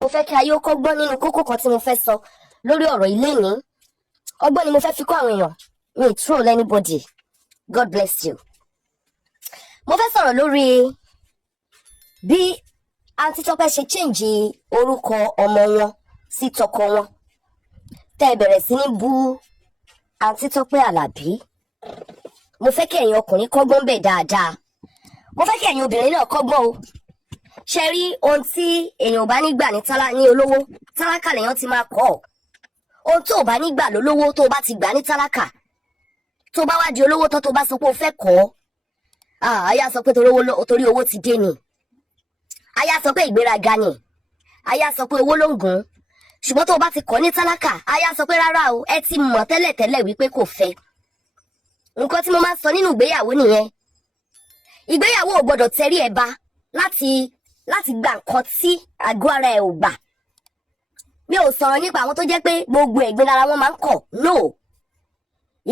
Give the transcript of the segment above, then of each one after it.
mo fẹ́ kí ayé ó kọ́gbọ́n nínú kókó kan tí mo fẹ́ sọ lórí ọ̀rọ̀ ilé ní ọgbọ́n ni mo fẹ́ fi kọ́ àwọn èèyàn mi ì troll anybody. God bless you. Mo fẹ́ sọ̀rọ̀ lórí bí Àti Tope ṣe change orúkọ ọmọ wọn sí tọkọ wọn tẹ́ bẹ̀rẹ̀ sí ní bú Àti Tope Alabi. Mo fẹ́ kí ẹ̀yin ọkùnrin kọ́gbọ́n bẹ̀ dáadáa. Mo fẹ́ kí ẹ̀yin obìnrin náà kọ́gbọ́n o. Ṣé rí ohun tí èèyàn ò bá nígbà ní olówó tálákà lèèyàn ti máa kọ́ ọ. Ohun tó ò bá nígbà lólówó tó bá ti gbà ní tálákà tó bá wá di olówó tán tó bá sọ pé o fẹ́ kọ́ aya sọ pé torí owó ti dé ni, aya sọ pé ìgbéraga ni, aya sọ pé owó ló ń gùn. Ṣùgbọ́n tó bá ti kọ́ ní tálákà aya sọ pé rárá o, ẹ ti mọ̀ tẹ́lẹ̀tẹ́lẹ̀ wípé kò fẹ́. Nǹkan tí mo máa sọ nínú ìgbéyàwó nìyẹn. Ìgbéyàwó ò gbọdọ̀ tẹrí ẹ ba láti gba nǹkan tí àgọ́ ara ẹ ò gbà. Mi ò sọ̀rọ̀ nípa àwọn tó jẹ́ pé gbogbo ẹ̀gbin ara wọn máa ń kọ̀. No.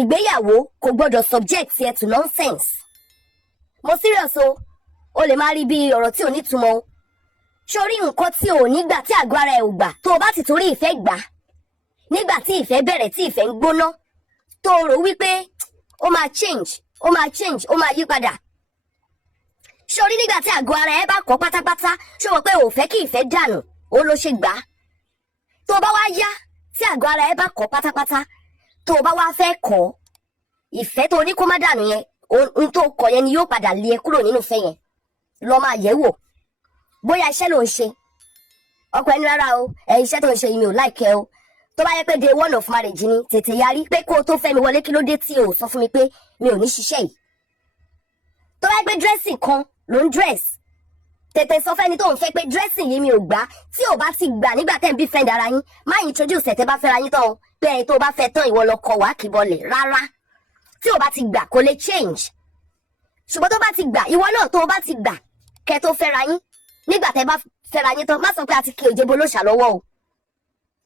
Ìgbéyàwó kò gbọdọ̀ subject ẹ to nonsense. Mo serious o lè máa rí bí ọ̀rọ̀ tí ò ní túmọ̀ o. Sórí nǹkan tí ò ní gbà tí àgọ́ ara ẹ ò gbà tó o bá ti torí ìfẹ́ gbà nígbà tí ìfẹ́ bẹ̀rẹ̀ tí ìfẹ́ ń gbóná tó o rò wípé ó máa change ó máa yí padà. Sórí nígbà tí àgọ́ ara ẹ bá kọ̀ pátápátá ṣó mọ̀ pé ò fẹ́ kí ìfẹ́ dànù ó ló ṣe gbà. Tó o bá wá yá tí àgọ́ ara ẹ bá kọ̀ pátápátá tó o bá wá fẹ́ kọ̀ ìfẹ́ tó ní kó má dànù yẹn ohun tó kọ̀ yẹn ni yóò padà lé ẹ kúrò nínú ìfẹ́ yẹn. Lọ máa yẹ̀ wò bóyá iṣẹ́ ló ń ṣe ọkọ ẹni rárá o iṣẹ́ tó ń ṣe yìí mi ò like o. Tó bá yẹ pé day one of marriage ni tètè yarí pé kó o tó fẹ́ mi wọlé kí ló dé tí o sọ fún mi pé mi ò ní ṣiṣẹ́ yìí. Tó bá yẹ pé dressing kan ló ń dress tètè sọ fẹ́ni tó ń fẹ́ pé dressing yìí mi ò gbà. Tí ò bá ti gbà nígbà tẹ́ ń bí friend ara yín má introduce ẹ̀ tẹ́ bá fẹ́ra yín tán o pé ẹni tó bá fẹ́ tán ìwọ lọ kọ wá kì bọlẹ̀ rárá. Tí ò bá ti gbà kò lè change. Ṣùgbọ́n tó bá ti gbà ìwọ náà tó bá ti gbà kẹ́ tó fẹ́ra yín nígbà tẹ́ bá fẹ́ra yín tán má sọ pé a ti kí òjé bolóṣà lọ́wọ́ o.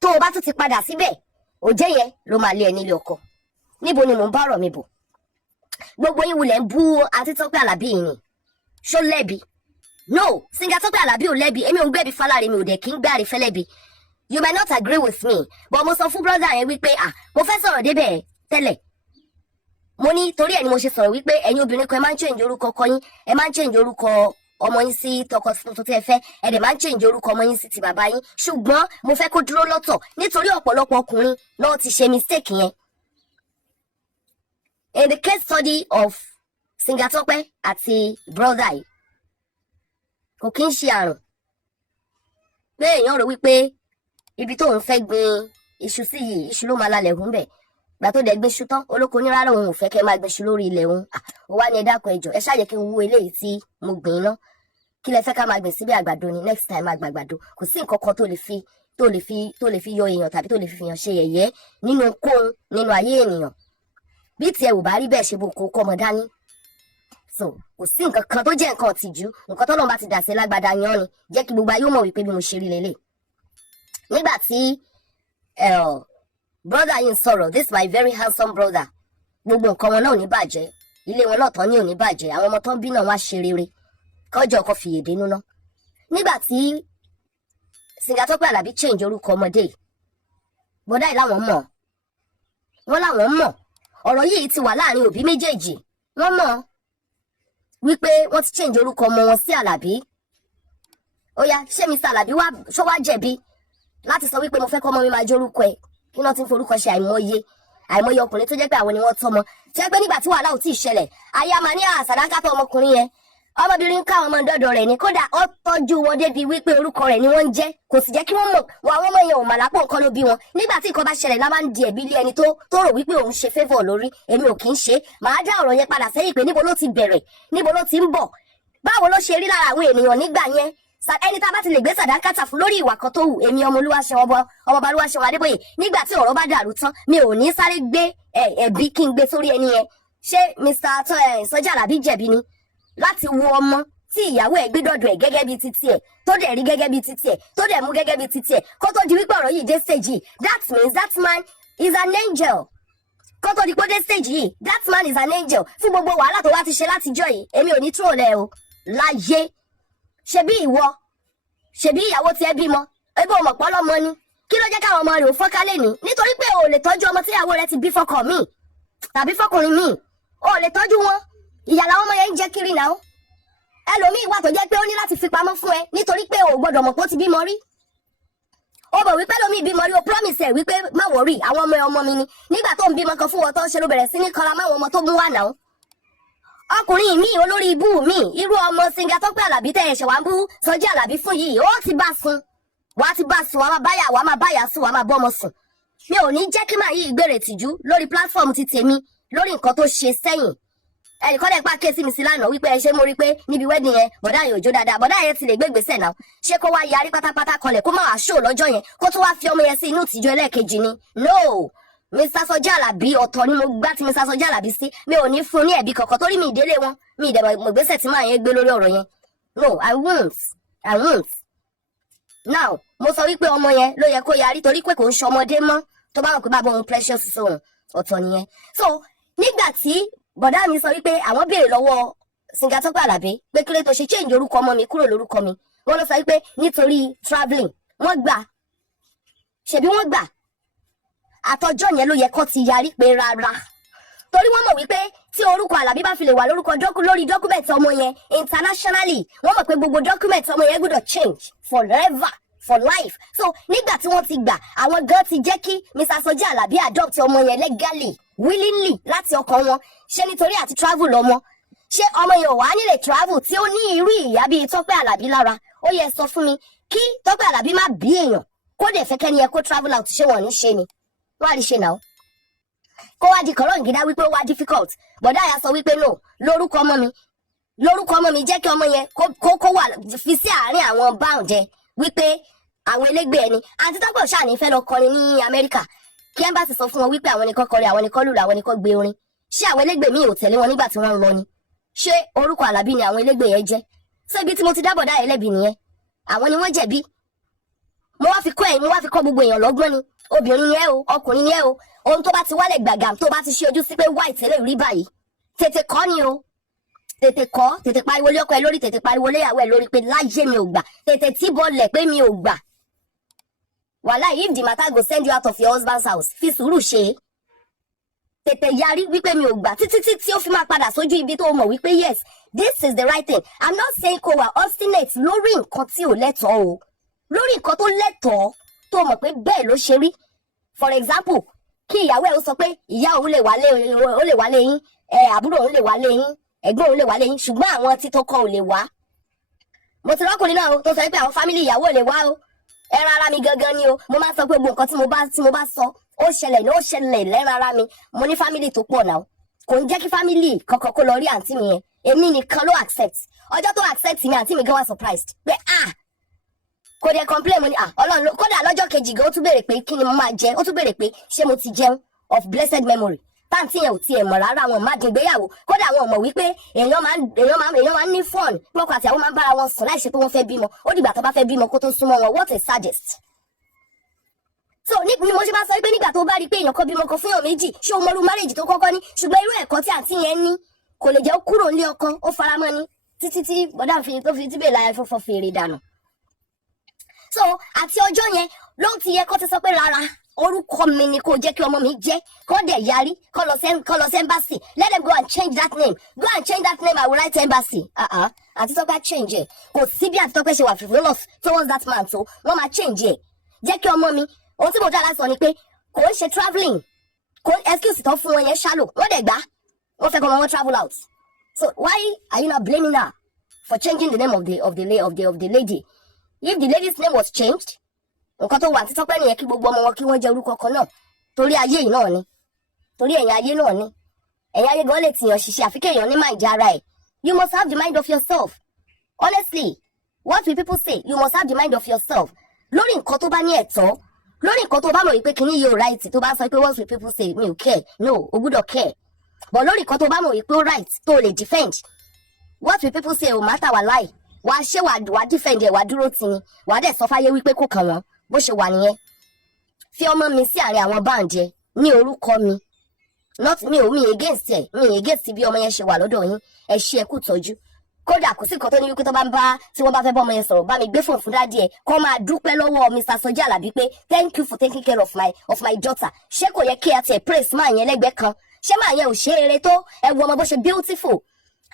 Tó o bá tún ti padà síbẹ̀ òjé yẹn ló máa lé ẹ nílé ọkọ. Níbo ni mò ń bá ọ̀rọ̀ mi bọ̀? Gbogbo yín wulẹ̀ ń bú Àti Tope Alabi yìí ni ṣó lẹ́bi? No, Singer Tope Alabi ò lẹ́bi. Èmi ò ń gbẹ̀bí fáláre mi ò dẹ̀ kí ń gbáre fẹ́lẹ́bi. You might not agree with me but mo sọ fún brother yẹn wípé mo fẹ́ sọ̀rọ̀ débẹ̀ tẹ́lẹ̀. Mo ní torí ẹ̀ ni mo ṣe sọ̀rọ̀ wípé ẹ̀yin obìnrin kan ẹ máa ń change orúkọ ọkọ yín, ẹ máa ń change orúkọ ọmọ yín sí tọkọ tuntun tí ẹ fẹ́, ẹ dẹ̀ máa ń change orúkọ ọmọ yín sí ti bàbá yín. Ṣùgbọ́n mo fẹ́ kó dúró lọ́tọ̀ nítorí ọ̀pọ̀lọpọ̀ ọkùnrin náà ti ṣe mistake yẹn. In the case study of Singer Tope àti brother yìí kò kí ń ṣe àrùn pé èèyàn rò wípé ibi tó ń fẹ́ gbin iṣu sí yìí iṣu ló máa lalẹ̀ hùn bẹ̀. Gbà tó dẹ̀ gbé iṣu tán olóko ní rárá òun ò fẹ́ kẹ́ máa gbé iṣu lórí ilẹ̀ òun. Ó wá ní ẹ dákun ẹjọ́ ẹ ṣáàjẹ́ kí n wú eléyìí tí mo gbìn iná kí lẹ fẹ́ ká máa gbìn síbí àgbàdo ni next time àgbàdo. Kò sí nǹkan kan tó lè fi yọ èèyàn tàbí tó lè fi fìyàn ṣe yẹ̀yẹ́ nínú kóhun nínú ayé ènìyàn. Bí tiẹ̀ ò bá rí bẹ́ẹ̀ ṣe bó kó kọ́ ọmọ dání. So kò sí nǹkan kan tó jẹ́ nǹkan ọ̀tìjú nǹkan tọ́lọ́run bá ti dà sí lágbádá yan ni jẹ́ kí gbogbo ayé mọ̀ wípé bí mo ṣe rí lélẹ̀. Nígbà tí brother yìí ń sọ̀rọ̀, this my very handsome brother, gbogbo nǹkan wọn náà ò ní bàjẹ́, ilé wọn náà tán ní ò ní bàjẹ́, àwọn ọmọ tán bí náà wá ṣe rere kọjọ ọkọ fìyèdè núná. Nígbà tí Singer Tope Alabi change orúkọ ọmọdé yìí bọ́dá yìí láwọn mọ̀ wọ́n láwọn mọ̀ ọ̀rọ̀ yìí ti wà láàrin òbí méjèèjì wọ́n mọ̀ wípé wọ́n ti change orúkọ ọmọ wọn sí Alabi. Ó yá ṣé Mr. Alabi ṣó wá jẹ̀bi láti sọ wípé mo fẹ́ kọ́ ọmọ mi máa jẹ́ orúkọ ẹ̀ kí wọ́n ti ń forúkọ ṣe àìmọye ọkùnrin tó jẹ́ pé àwọn ni wọ́n tọ́mọ tí wọ́n pé nígbà tí wàhálà ò tí ì ṣẹlẹ̀ ayé a máa ní àsàdákàtọ̀ ọmọkùnrin yẹn ọmọbìnrin ká ọmọ dọ́dọ̀ rẹ̀ ní kódà ó tọ́jú wọn débi wípé orúkọ rẹ̀ ni wọ́n ń jẹ́ kò sì jẹ́ kí wọ́n mọ̀ wọ àwọn ọmọ yẹn ò mà lápò nǹkan ló bí wọn. Nígbà tí nǹkan bá ṣẹlẹ̀ lábá ń di ẹ̀bi ilé ẹni tó rò wípé òun ṣe favour lórí èmi ò kì í ṣe. Màá dá ọ̀rọ̀ yẹn padà sẹ́yìn pé níbo ló ti bẹ̀rẹ̀ níbo ló ti ń bọ̀ báwo ló ṣe rí lára àwọn ènìyàn nígbà yẹn. Ẹni tá a bá ti lè gbé sàdákàtà fún lórí ìwà kan tó wù èmi ọmọ Olúwaṣeun Adébóyè nígbà tí ọ̀rọ̀ bá dàrú tán mi ò ní sáré gbé ẹ̀bi kí n gbé sórí ẹni yẹn. Ṣé Mr. Sọ́jà Alabi jẹ̀bi ni láti wo ọmọ tí ìyàwó ẹ̀ gbé dọ̀dọ̀ ẹ̀ gẹ́gẹ́ bí titi ẹ̀ tó dẹ̀ rí gẹ́gẹ́ bí titi ẹ̀ tó dẹ̀ mú gẹ́gẹ́ bí titi ẹ̀ kó tó di wípé ọ̀rọ̀ yìí dé stage yìí that means that man is an angel. Kó tó di pé dé stage yìí that man is an angel. Fún gbogbo wàhálà tó wá ti ṣe látijọ́ yìí èmi ò ní troll ẹ o láyé ṣebí ìyàwó tí ẹ bímọ ẹbí ọmọ pọlọmọ ni kí ló jẹ́ káwọn ọmọ rẹ̀ ò fọ́kálẹ̀ ní nítorí pé o lè tọ́jú ọmọ tí ìyàwó rẹ̀ ti bí fọ́kọ mi tàbí fọ́kùnrin mi o lè tọ́jú wọn ìyà làwọn ọmọ yẹn ń jẹ kiri náà ẹlòmíì wà tó jẹ́ pé ó ní láti fi pamọ́ fún ẹ nítorí pé o gbọ́dọ̀ mọ̀ pé ó ti bímọ rí ó bọ̀ wípé lómi bímọ rí o promise ẹ̀ wípé má wọrí àwọn ọmọ mi ni nígbà tó ń bímọ kan fún wọn tó ń ṣe ló bẹ̀rẹ̀ sí ní kanra máwọn ọmọ tó mú wà náà ọkùnrin mi olórí ibú mi irú ọmọ Àti Tope Alabi tẹ ẹ̀ṣẹ̀ wà ń bú Sọjí Alabi fún yìí ó ti bá sùn wàá máa báyà sùn wàá máa bọ́mọ sùn mi ò ní jẹ́ kí màá yí ìgbèrè tìjú lórí platform ti tèmi lórí nǹkan tó ṣe sẹ́yìn ẹnìkan dẹ̀ pa kéésì mi sí lánàá wípé ẹ ṣe mo rí pé níbi wedding yẹn bọ̀dá yẹn ò jó dáadáa bọ̀dá yẹn ti lè gbégbèsè náà ṣé kó wá yarí pátápátá kanlẹ̀ kó má wàá ṣó lọ́jọ́ yẹn kó tún wá fi ọmọ yẹn sí inú ìtìjú ẹlẹ́ẹ̀kejì ni no Mr. Sọjí Alabi ọ̀tọ̀ ni mo gbá ti Mr. Sọjí Alabi sí mi ò ní fún ní ẹ̀bí kankan torí mi ìdílé wọn mi ìdẹ̀bọ̀ ìgbésẹ̀ tí màá yẹn gbé lórí ọ̀rọ̀ yẹn no I won't now mo sọ wípé ọmọ yẹn ló yẹ kó yarí torí pé kò ń ṣọmọdé mọ́ tó bá wọn pé bàbá òun precious sóhun ọ̀tọ̀ nìyẹn so nígbà tí bọ̀dá mi sọ wípé àwọn béèrè lọ́wọ́ Àti Tope Alabi pé kí ló tó ṣe change orúkọ ọmọ mi kúrò lórúkọ mi wọ́n lọ sọ wípé nítorí travelling wọ́n gbà àtọjọ́ yẹn ló yẹ kó ti yarí pé rárá torí wọ́n mọ̀ wípé tí orúkọ Alabi bá fi lè wà lórí document ọmọ yẹn internationally wọ́n mọ̀ pé gbogbo document ọmọ yẹn gbọ́dọ̀ change forever for life so nígbà tí wọ́n ti gbà àwọn gan ti jẹ́ kí Mr. Sọjí Alabi adopt ọmọ yẹn legally willingly láti ọkàn wọn ṣé nítorí àti travel ọmọ ṣé ọmọ yẹn ò wá nílé travel tí ó ní irú ìyá bíi Tope Alabi lára ó yẹ sọ fún mi kí Tope Alabi má bí èèyàn kó dẹ̀ fẹ́ kẹ́ni ẹ kó travel out ṣé wọ́n ní ṣe ni wọ́n á rí ṣe náà kó wá di kọ̀rọ̀ ìgídá wípé ó wá difficult bọ̀dá àyà sọ wípé no lórúkọ ọmọ mi jẹ́ kí ọmọ yẹn kó wà fi sí àárín àwọn bound ẹ wípé àwọn elégbé ẹni Àti Tope ṣáà ní fẹ́ lọ kọrin ní Amẹ́ríkà kí embassy sọ fún wọn wípé àwọn nìkan kọrin àwọn nìkan lùlù àwọn nìkan gbé orin ṣé àwọn elégbé mi ò tẹ̀lé wọn nígbà tí wọ́n ń lọ ni ṣé orúkọ Alabi ni àwọn elégbé yẹn jẹ́ ṣé ibi tí mo ti dá bọ̀dá ẹlẹ́bi nìyẹn àwọn ni wọ́n jẹ̀bi mo wá fi kọ́ gbogbo èèyàn lọ́gbọ́n ni obìnrin ni ẹ o ọkùnrin ni ẹ o ohun tó bá ti wálẹ̀ gbàgàm tó bá ti ṣe ojú sí pé white lè rí báyìí tètè kọ́ ni o tètè pariwo lé ọkọ ẹ lórí tètè pariwo lé ìyàwó ẹ lórí pé láyé mi ò gbà tètè tí bọ́ọ̀lẹ̀ pé mi ò gbà wàhálà if the matter go send you out of your husband's house fi sùúrù ṣe tètè yarí wípé mi ò gbà títí tí ó fi máa padà sójú ibi tó mọ̀ wípé yes this is the right thing I'm not saying kó wà obstinate lórí nǹkan tí ò lẹ́tọ̀ọ́ o lórí nǹkan tó lẹ́tọ̀ọ́ tó mọ̀ pé bẹ́ẹ̀ ló ṣe rí for example kí ìyàwó ẹ̀ ó sọ pé ìyá òun lè wálé yín àbúrò òun lè wálé yín ẹ̀gbọ́n òun lè wálé yín ṣùgbọ́n àwọn tí tó kọ ò lè wá mo ti rọ́kùnrin náà tó sọ pé àwọn fámìlì ìyàwó ò lè wá o ẹran ara mi gangan ni o mo máa ń sọ pé gbogbo nǹkan tí mo bá sọ ó ṣẹlẹ̀ lẹ́ran ara mi mo ní fámìlì tó pọ̀ náà kò ń jẹ́ kí fámìlì kankan kó lọ rí àǹtí mi yẹn èmi nìkan ló accept ọjọ́ tó accept mi àǹtí mi gan wá surprised pé kò dé complain mo ní Ọlọ́run kódà lọ́jọ́ kejì gan ó tún béèrè pé kí ni mo máa jẹ ó tún béèrè pé ṣé mo ti jẹun of blessed memory táǹtí yẹn ò tiẹ̀ mọ̀ rárá wọn má dín ìgbéyàwó kódà àwọn ọmọ wípé èèyàn máa ń ní fun pọ́kọ àti àwọn máa ń bára wọn sùn láì ṣe pé wọ́n fẹ́ bímọ ó dìgbà tó bá fẹ́ bímọ kó tó súnmọ́ wọn what a suggest. so ní mo ṣe bá sọ pé nígbà tó bá rí pé èèyàn kan bímọ kan fún èèyàn méjì ṣé o mọrú marriage tó kọ́kọ́ ní ṣùgbọ́n irú ẹ̀kọ́ tí àǹtí yẹn ní kò lè jẹ́ ó kúrò nílé ọkọ ó faramọ́ ni títí tí bọ́dà tó fi tíbẹ̀ láyé fọ́fọ́ fèrè dànù. so àti ọjọ́ yẹn ló ti yẹ kó ti sọ pé rárá orúkọ mi ni kò jẹ́ kí ọmọ mi jẹ́ kó dẹ̀ yarí kó lọ sí embassy let them go and change that name I will write embassy Àti Tope change ẹ̀ kò sí bí Àti Tope ṣe wà frivolous towards that man so wọ́n máa change ẹ̀ jẹ́ kí ọmọ mi ohun tí mo dára sọ ni pé kò ń ṣe travelling kò excuse tó fún wọn yẹn shallow wọ́n dẹ̀ gbá wọ́n fẹ́ kọ́ ọmọ wọn travel out so why are you not blaming her for changing the name of the lady if the lady's name was changed nǹkan tó wà Àti Tope nìyẹn kí gbogbo ọmọ wọn kí wọ́n jẹ́ orúkọ kan náà torí ayé yìí náà ni torí ẹ̀yin ayé náà ni ẹ̀yin ayé gan lè tìyàn ṣiṣẹ́ àfi kéèyàn ní mind ara ẹ̀ you must have the mind of yourself honestly what will people say you must have the mind of yourself lórí nǹkan tó bá ní ẹ̀tọ́ lórí nǹkan tó bá mọ̀ wípé kíní yóò right tó bá sọ pé what will people say mi ò care no o gbúdọ̀ care but lórí nǹkan tó bá mọ̀ wípé ó right tó lè defend what will people say ò matter wà láì wàá ṣé wàá defend ẹ̀ wàá dúró tì ní wàá dẹ̀ sọ fáyé wípé kò kàn wọ́n bó ṣe wà nìyẹn fi ọmọ mi sí àárín àwọn báǹjẹ ní orúkọ mi not mi against ẹ mi against bí ọmọ yẹn ṣe wà lọ́dọ̀ yín ẹ ṣe ẹ kú tọ́jú kódà kò sí nǹkan tó ní wípé tó bá ń bá tí wọ́n bá fẹ́ bọ́ ọmọ yẹn sọ̀rọ̀ bá mi gbé fóònù fún dádì ẹ̀ kó máa dúpẹ́ lọ́wọ́ Mr. Sọjí Àlàbí pé thank you for taking care of my daughter. Ṣé kò yẹ kí a tiẹ̀ praise máa yẹn lẹ́gbẹ̀ẹ́ kan? Ṣé máa yẹn ò ṣe eré tó? Ẹ wo ọmọ bó ṣe beautiful,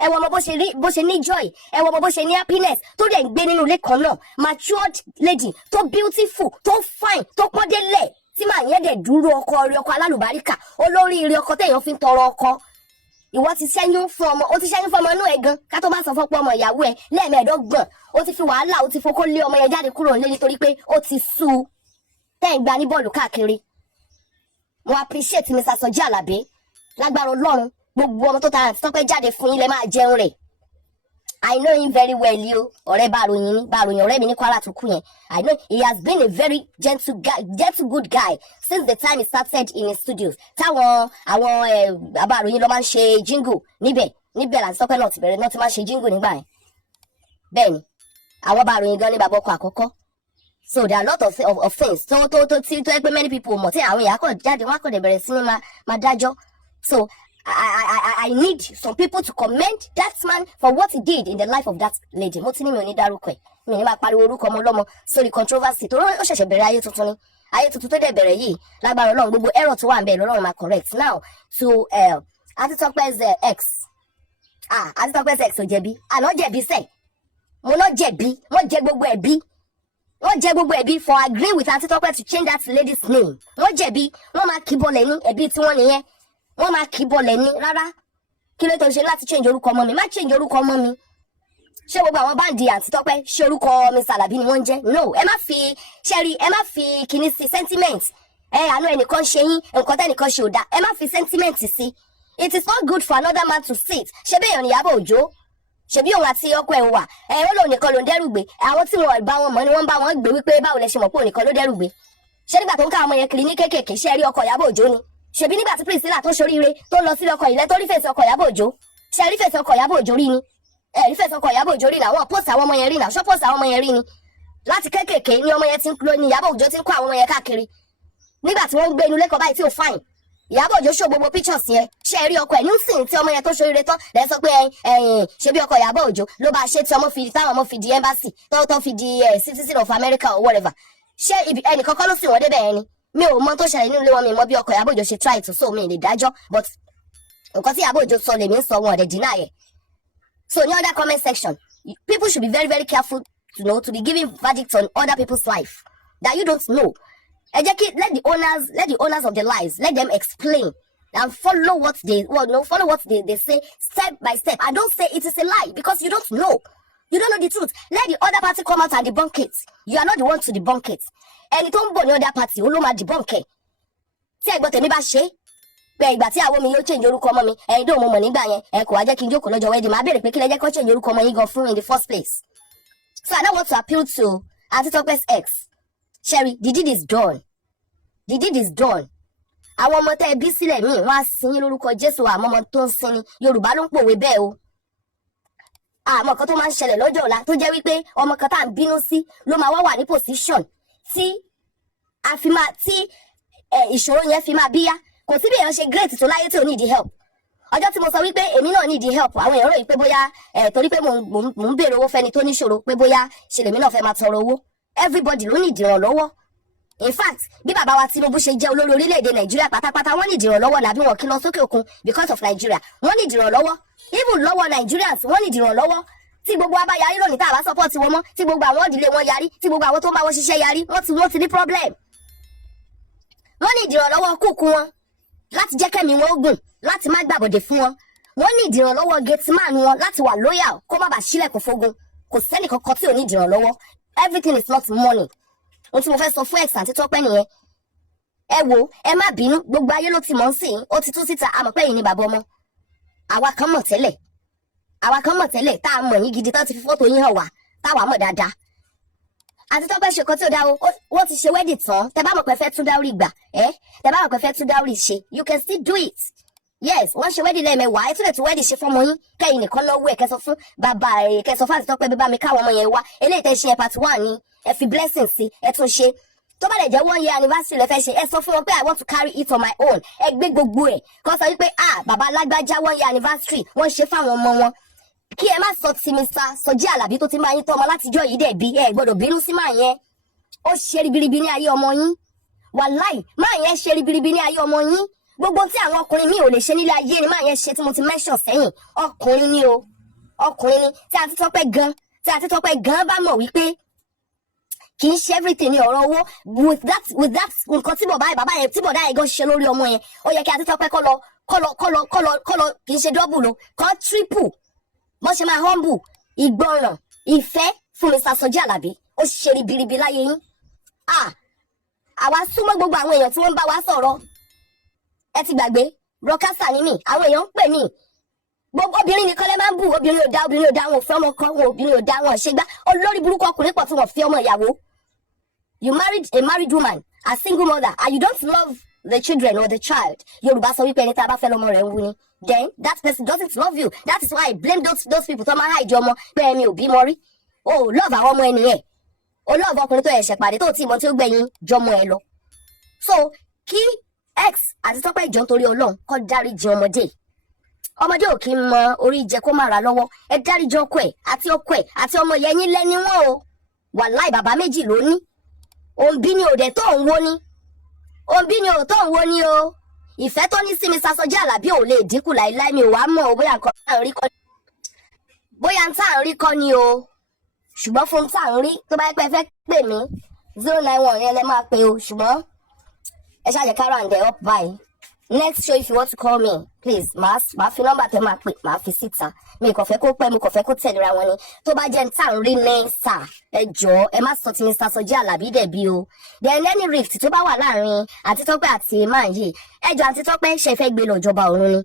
ẹ wo ọmọ bó ṣe ní joy, ẹ wo ọmọ bó ṣe ní happiness tó dẹ̀ ń gbé nínú ilé kan náà, matured lady tó beautiful tó fine tó pọ́n délẹ̀ tí máa yẹn dẹ̀ dúró ọkọ rí ọkọ alálùbáríkà olórí ire ọkọ téèyàn fi ń tọrọ ọkọ. Ìwọ ti ṣẹ́yún fún ọmọ, ó ti ṣẹ́yún fún ọmọ inú ẹ̀ gan ká tó bá sọ fọ́pọ̀ ọmọ ìyàwó ẹ̀ lẹ́ẹ̀mẹ́ẹ̀dọ́gbọ̀n, ó ti fi wàhálà ó ti fokó lé ọmọ yẹn jáde kúrò nílé nítorí pé ó ti sú u tẹ́ ń gba ní bọ́ọ̀lù káàkiri. Mo appreciate Mr. Sọjí Àlàbí lágbára Ọlọ́run gbogbo ọmọ tó ta Àti Tope jáde fún yín lẹ máa jẹun rẹ̀. I know him very well yo, ọ̀rẹ́ bàròyìn ọ̀rẹ́ mi ní Kwara tó kú yẹn. I know he has been a very gentle good guy since the time he started in his studios. Táwọn àwọn àbàròyìn ló máa ń ṣe jingle níbẹ̀ Àti Tope náà ti bẹ̀rẹ̀ náà ti máa ń ṣe jingle nígbà yẹn. Bẹ́ẹ̀ni, àwọn àbàròyìn gan ní bàbá ọkọ àkọ́kọ́. So there are a lot of things tó ẹ pé many people mọ̀ tí àwọn èèyàn kọ̀ jáde wọn kọ̀ dẹ̀ bẹ̀rẹ̀ sí ní máa dájọ́. So I need some people to commend that man for what he did in the life of that lady. Mo ti ní mi ò ní dárúkọ ẹ̀, mi ní máa pariwo orúkọ ọmọ ọlọ́mọ sórí controversy tó ó ṣẹ̀ṣẹ̀ bẹ̀rẹ̀ ayé tuntun ni. Ayé tuntun tó dẹ̀ bẹ̀rẹ̀ yìí lágbára Ọlọ́run gbogbo error tó wà ń bẹ̀ lọ́lọ́run máa correct. Now to Àti Tope's ex. Àti Tope's ex ò jẹ̀bi. Àná jẹ̀bi sẹ̀. Mo náà jẹ̀bi. Wọ́n jẹ gbogbo ẹ̀bi. Wọ́n jẹ gbogbo ẹ̀bi for agreeing with Àti Tope to change that lady's name. Wọ́n jẹ̀bi. Wọ́n máa kí bọ́lẹ̀ ní ẹ̀bi tí wọ́n nìyẹn. Wọ́n máa kí bọ́lẹ̀ ní rárá. Kí ló tó ṣe láti change orúkọ ọmọ mi? Má change orúkọ ọmọ mi. Ṣé gbogbo àwọn báǹdì Àti Tope ṣé orúkọ Mr. Alabi ni wọ́n ń jẹ́? No, ẹ má fi ṣẹ́rí, ẹ má fi kíní sí sentiment. Àánú ẹnìkan ṣe yín, nǹkan tẹ́nìkan ṣe ò dá. Ẹ má fi sentiment sí. It is not good for another man to sit. Ṣé bí èèyàn ní Iyabo Ojo? Ṣebí òun àti ọkọ ẹ̀ wà? Ó lóun nìkan ló ń dẹ́rù gbé. Àwọn tí wọn bá wọn mọ̀ ni wọ́n bá wọn gbé wípé báwo lẹ ṣe mọ̀ pé òun nìkan ló dẹ́rù gbé. Ṣé nígbà tó ń ká ọmọ yẹn kiri ní kéékèèké ṣe rí ọkọ Iyabo Ojo ni? Ṣebí nígbà tí Priscilla tó ṣoríire tó lọ sí ọkọ ilẹ̀ tó rí fèsì ọkọ Iyabo Ojo? Ṣé rí fèsì ọkọ Iyabo Ojo rí ni? Rí fèsì ọkọ Iyabo Ojo rí làwọn post àwọn ọmọ yẹn rí náà, ṣọ́ post àwọn ọmọ yẹn rí ni. Láti kéékèèké ni ọmọ yẹn ti ń lọ ní Iyabo Ojo ti ń kó àwọn ọmọ yẹn káàkiri. Nígbà tí wọ́n ń gbé inú lẹ́kọ̀ọ́ báyìí tí ò fine. Iyabo Ojo show gbogbo pictures yẹn ṣe rí ọkọ ẹ̀ ní sìn tí ọmọ yẹn tó ṣoríire tán lẹ sọ pé ṣe bí ọkọ Iyabo Ojo ló bá ṣe tí táwọn ọmọ fi di embassy tó fi di citizen of America or whatever. Ṣé ẹnìkan kọ́ ló sì wọ́n débẹ̀ yẹn ni? Mi ò mọ tó ṣẹlẹ̀ nínú ilé wọn, mi mọ bí ọkọ Iyabo Ojo ṣe try to so mi lè dájọ́ but nǹkan tí Iyabo Ojo sọ lèmi ń sọ wọn ọ̀dẹ̀ deny ẹ̀. So in the other comment section, people should be very very careful to be giving verdict on other people's life that you don't know. Let the owners of the lives, let them explain and follow what they say step by step. And don't say it is a lie because you don't know. You don't know the truth. Let the other party come out and debunk it. You are not the one to debunk it. Ẹni tó ń bọ̀ ní other party ó ló máa debunk ẹ̀. Tí ẹ̀gbọ́n tèmi bá ṣe pé ìgbà tí àwọn mi yóò change orúkọ ọmọ mi ẹ̀yin tó mọ̀ nígbà yẹn kò wá jẹ́ kí n jókòó lọ́jọ́ wedding máa béèrè pé kí lẹ jẹ́ kó change orúkọ ọmọ yín gan fún in the first place. So I don't want to appeal to Àti Tope's ex. Sherry, the deed is done. The deed is done. Àwọn ọmọ tẹ́ bí sílẹ̀ míì wọ́n á sin yín lórúkọ Jésù àmọ́ ọmọ tó ń sin ni Yorùbá ló ń pòwe bẹ́ẹ̀ o. Àmọ́ kan tó máa ń ṣẹlẹ̀ lọ́jọ́ ọ̀la tó jẹ́ wípé ọmọ kan tá à ń bínú sí ló máa wà ní position tí ìṣòro yẹn fi máa bíyá. Kò sí bí èèyàn ṣe great tó láyé tí ò need help. Ọjọ́ tí mo sọ wípé èmi náà need help àwọn èèyàn rò wípé bóyá torí pé mò ń béèrè owó fẹ́ni tó níṣòro pé bóyá ṣe lèmi náà fẹ́ máa tọrọ owó. Everybody ló need ìrànlọ́wọ́. In fact, bí bàbá wa Tinubu ṣe jẹ́ olórí orílẹ̀-èdè Nàìjíríà pátápátá wọ́n need ìrànlọ́wọ́ nàbí wọn kí lọ sókè òkun because of Nigeria. Wọ́n need ìrànlọ́wọ́. Even lọ́wọ́ Nigerians wọ́n need ìrànlọ́wọ́. Tí gbogbo wa bá yarí lónìí tá a bá support wọn mọ́, tí gbogbo àwọn ìdílé wọn yarí, tí gbogbo àwọn tó ń bá wọn ṣiṣẹ́ yarí, wọ́n ti ní problem. Wọ́n need ìrànlọ́wọ́ kúkú wọn láti jẹ́ kẹ́mi wọn gùn, láti má gbàbọ̀dẹ̀ fún wọn. Wọ́n need ìrànlọ́wọ́ gateman wọn láti wà loyal kó má bàa ṣílẹ̀kùn fógun. Kò sẹ́nì kankan tí ò ní ìrànlọ́wọ́. Everything is not money. Ohun tí mo fẹ́ sọ fún ex Àti Tope nìyẹn. Ẹ wo, ẹ má bínú, gbogbo ayé ló ti mọ̀ sí yín, ó ti tú síta, àmọ́ pé yín ni bàbá ọmọ. Àwa kan mọ̀ tẹ́lẹ̀, tá a mọ̀ yín gidi tán ti fi fọ́tò yín hàn wá, táwa mọ̀ dáadáa. Àti Tope ṣe kan tí ò dá o, wọ́n ti ṣe wedding tán, tẹ bá mọ̀ pé fẹ́ tún dáórì gbà, tẹ bá mọ̀ pé fẹ́ tún dáórì ṣe, you can still do it. Yes, wọ́n ṣe wedding lẹ́ẹ̀mẹ́wàá, ẹ tún lè tún wedding ṣe fọ́mọ yín, kẹ́yìn nìkan lọ́wọ́ ẹ̀ kẹsọ fún bàbá ẹ̀ kẹsọ fún Àti Tope bí bá mi káwọn ọmọ yẹn wá, eléyìí tẹ́ ṣe part 1 ni, ẹ fi blessing sí, ẹ tún ṣe. Tó bá lè jẹ́ 1 year anniversary lẹ fẹ́ ṣe ẹ sọ fún wọn pé I want to carry it on my own ẹ gbé gbogbo ẹ̀ kó sọ wípé bàbá alágbájá 1 year anniversary wọ́n ṣe fáwọn ọmọ wọn kí ẹ má sọ ti Mr. Sọjí Àlàbí tó ti máa yín tọ́ ọmọ látijọ́ yìí dẹ̀ bí ẹ gbọ́dọ̀ bínú sí máa yẹn. Ó ṣe ribiribi ní ayé ọmọ yín. Wàláì máa yẹn ṣe ribiribi ní ayé ọmọ yín. Gbogbo tí àwọn ọkùnrin mi ò lè ṣe nílé ayé ni máa yẹn ṣe tí mo ti mention sẹ́yìn. Ọkùnrin ni o. Ọkùnrin ni tí Àti Tope gan bá mọ̀ wípé kì í ṣe everything ní ọ̀rọ̀ owó with that nǹkan tí bàbá yẹn tí bọ̀dá yẹn gan ṣe lórí ọmọ yẹn. Ó yẹ kí Àti Tope kọ́ lọ kì í ṣe double lo kọ́ triple. Bó ṣe máa humble ìgbọràn ìfẹ́ fún Mr. Sọjí Àlàbí ó ṣe ribiribi láyé yín. Àwa súnmọ́ gbogbo àwọn èèyàn tí wọ́n ń bá wa sọ̀rọ̀. Ẹ ti gbàgbé broadcaster ni mí àwọn èèyàn ń pè mí. Gbogbo obìnrin nìkan lè máa ń bù obìnrin ò dá wọn ò fẹ́ ọmọ kan wọn obìnrin ò dá wọn ṣe gbá olórí burúkú ọkùnrin pọ̀ tí wọ́n fi ọmọ ìyàwó. You married a married woman, a single mother, and you don't love the children or the child. Yorùbá sọ wípé ẹni tí a bá fẹ́ lọ́mọ rẹ̀ ń wú ni. Then that person doesn't love you. That is why I blame those people tó máa ń hide ọmọ pé ẹ̀mí ò bímọ rí. O love àwọn ọmọ ẹni yẹn. O love ọkùnrin tó ẹ̀ṣẹ̀ pàdé tó tí ìmọ̀ tí ó gbẹ̀yìn jọmọ ẹ lọ. So kí ex Àti Tope ìjọ nítorí Ọlọ́run kó dáríjì ọmọdé. Ọmọdé ò kí ń mọ orí jẹ kó má ra lọ́wọ́. Ẹ dáríjì ọkọ ẹ̀ àti ọmọ yẹn yín lẹ́ni wọn o. Wàláì bàbá méjì ló ní. Òǹbí ni òdẹ tó ń wó ní. Òǹbí ni òtó ń wó ní o. Ìfẹ́ tó ní sí Mr. Sọjí Àlàbí ò lè dínkù láìláì mi ò wá mọ̀ bóyá nǹkan tá à ń rí kọ́ ni. Bóyá tá à ń rí kọ́ ni o. Ṣùgbọ́n fún tá à ń rí tó bá yẹ pé ẹ fẹ́ pè mí 091 yẹn lẹ máa pe o. Ṣùgbọ́n ẹ ṣáà jẹ́ ká round it up báyìí. Next show if you want to call me please màá fi nọ́mbà tẹ́ máa pè màá fi síta. Mi kò fẹ́ kó pẹ́ mi kò fẹ́ kó tẹ̀léra wọn ni. Tó bá jẹ́ tá à ń rí ní sà ẹ jọ̀ọ́ ẹ má sọ ti Mr. Sọjí Àlàbí dẹ̀bi o. Then any rift tó bá wà láàrin Àti Tope àti máa yìí ẹ jọ̀ọ́ Àti Tope ṣe fẹ́ gbé lọ ìjọba ọ̀run ni.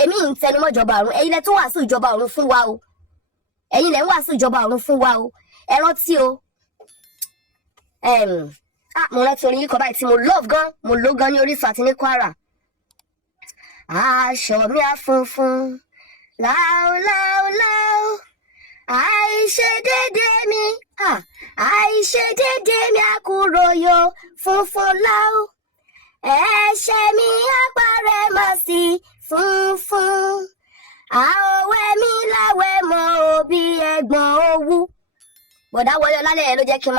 Èmi ń tẹnumọ́ ìjọba ọ̀run ẹ̀yin lẹ tó wàásù ìjọba ọ̀run fún wa o. Ẹ̀yin lẹ ń wàásù ìjọba ọ̀run fún wa o. Ẹ rántí o. Mo rántí orin yìí kan báyìí tí mo love gan mo lò gan ní Orísun àti ní Kwara. Aṣọ mi á funfun láúláúláú àìṣedédé mi á kúrò yó funfun láú ẹ̀ṣẹ̀ mi á parẹ́ mọ́ sí funfun àwẹ̀ mi láwẹ̀ mọ́ òbí ẹ̀gbọ́n owú. Bọ̀dá Wọlé Ọlálẹ́yẹ ló jẹ́ kí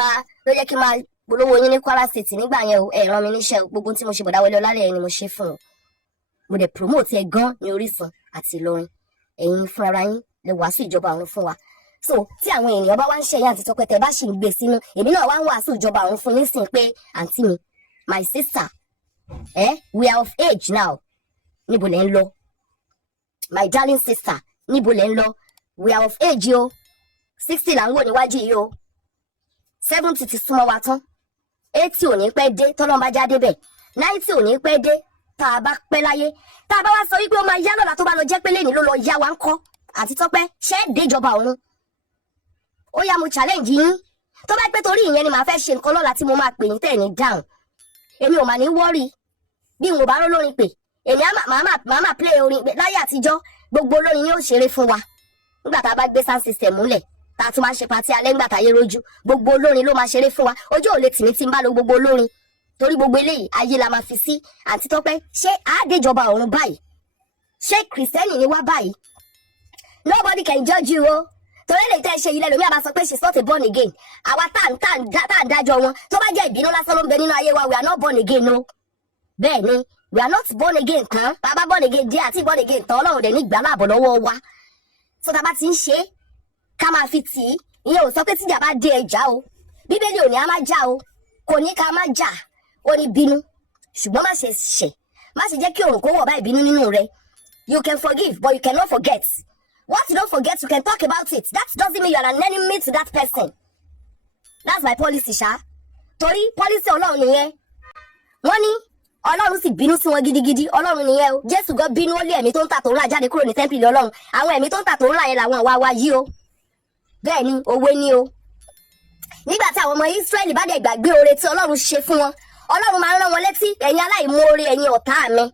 n máa polówó yín ní Kwara State nígbà yẹn o. Ẹ rán mi níṣẹ́ gbogbo tí mo ṣe Bọ̀dá Wọlé Ọlálẹ́yẹ ni mo ṣe fún un. Mo dẹ̀ promote ẹ gan ní Orísun àti Ìlọrin. Ẹ̀yin fúnra yín lè wàásù ìjọba ọ̀run fún wa. So tí àwọn ènìyàn bá wá ń ṣẹ̀yìn Àti Tope tẹ́ bá sì ń gbé sínú èmi náà wá ń wàásù ìjọba ọ̀run fún yín sìn pé àǹtí mi my sister we are of age now. Níbo lẹ ń lọ? My darling sister níbo lẹ ń lọ? We are of age o. 60 là ń wò níwájú yìí o. 70 ti súnmọ́ wa tán. 80 ò ní pẹ́ dé tọ́lọ́run bá jáde bẹ̀. 90 ò ní pẹ́ dé tá a bá pẹ́ láyé. Tá a bá wá sọ wípé ó máa yá lọ́la tó bá lọ jẹ́ pé lẹ́ni ló lọ yá wa ń kọ́. Àti Tope ṣé déjọba ọ̀run. Ó yá mo challenge yín. Tó bá pẹ́ torí ìyẹn ni màá fẹ́ ṣe nǹkan lọ́la tí mo máa pè yín tẹ̀ ní down. Èmi ò mà ní worry. Bí n ò bá rọ́ lórin pè. Èmi màá play orin láyé àtijọ́. Gbogbo olórin ni ó ṣeré fún wa. Nígbà tá a bá gbé sound system múlẹ̀. Tá a tún máa ṣe pàtí alẹ́ ńgbà táyé rojú. Gbogbo olórin ló máa ṣeré fún wa. Ojú ò lè tì mí tí n bá lo gbogbo olórin. Torí gbogbo eléyìí ayé la máa fi sí. Àti Tope ṣé àádéjọba ọ̀run báyìí? Ṣé kìrìsìtẹ́nì ni wá báyìí? Nobody can judge you o. Torí lè tẹ́ ṣe ilẹ̀ lómi àbá sọ pé she's not a born again. Àwa tá à ń dájọ́ wọn. Tó bá jẹ́ ìbínú lásán ló ń bẹ nínú ayé wa we are not born again o. Bẹ́ẹ̀ ni we are not born again tán. Bàbá born again díẹ̀ àti born again tán Ọlọ́run dẹ̀ ní ìgbà láàbọ̀ lọ́wọ́ wa. So tá a bá ti ń ṣe ká máa fi tì í. Ìyẹn ò sọ pé tíjà bá dé ẹja o. Bíbélì ò ní a máa já o. Kò ní ká máa jà. Ó ní bínú. Ṣùgbọ́n má ṣe ṣẹ̀. Má ṣe jẹ́ kí òrùn kó wọ̀ bá ìbínú nínú rẹ. You can forgive but you cannot forget. What you don't forget, you can talk about it. That doesn't mean you are an enemy to that person. That's my policy, ṣá. Torí policy Ọlọ́run nìyẹn. Wọ́n ní Ọlọ́run sì bínú sí wọn gidigidi. Ọlọ́run nìyẹn o. Jésù gan bínú ó lé ẹ̀mí tó ń tà tó ń rà jáde kúrò ní tẹ́ḿpìlì Ọlọ́run. Àwọn ẹ̀mí tó ń tà tó ń rà yẹn làwọn àwa yìí o. Bẹ́ẹ̀ ni òwe ni o. Nígbà tí àwọn ọmọ Ísírẹ́lì bá dẹ̀ gbàgbé oore tí Ọlọ́run ṣe fún wọn, Ọlọ́run máa ń rán wọn létí ẹ̀yin aláìmoore ẹ̀yin ọ̀tá mi.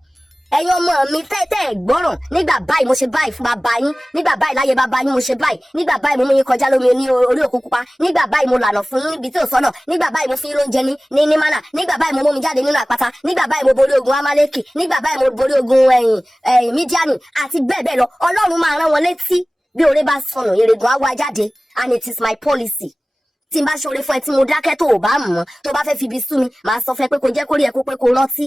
Ẹ̀yin ọmọ mi tẹ́tẹ́ gbọ́ràn nígbà báyìí mo ṣe báyìí fún bàbá yín nígbà báyìí láyé bàbá yín mo ṣe báyìí nígbà báyìí mo mú yín kọjá lómi ní orí òkun pupa nígbà báyìí mo lànà fún yín níbi tí ò sọ́nà nígbà báyìí mo fi yín lóúnjẹ ní mánà nígbà báyìí mo mú mi jáde nínú àpáta nígbà báyìí mo borí ogun Amálẹ́kì nígbà báyìí mo borí ogun Mídíánì àti bẹ́ẹ̀ bẹ́ẹ̀ lọ. Ọlọ́run máa rán wọn létí bí oore bá sọnù ìrègùn á wá jáde and it is my policy. Tí n bá ṣoore fún ẹ tí mo dákẹ́ tó ò bá mọ̀ tó bá fẹ́ fi ibi sú mi màá sọ fún ẹ pé kó jẹ́ kó rí ẹ kó pé kó rántí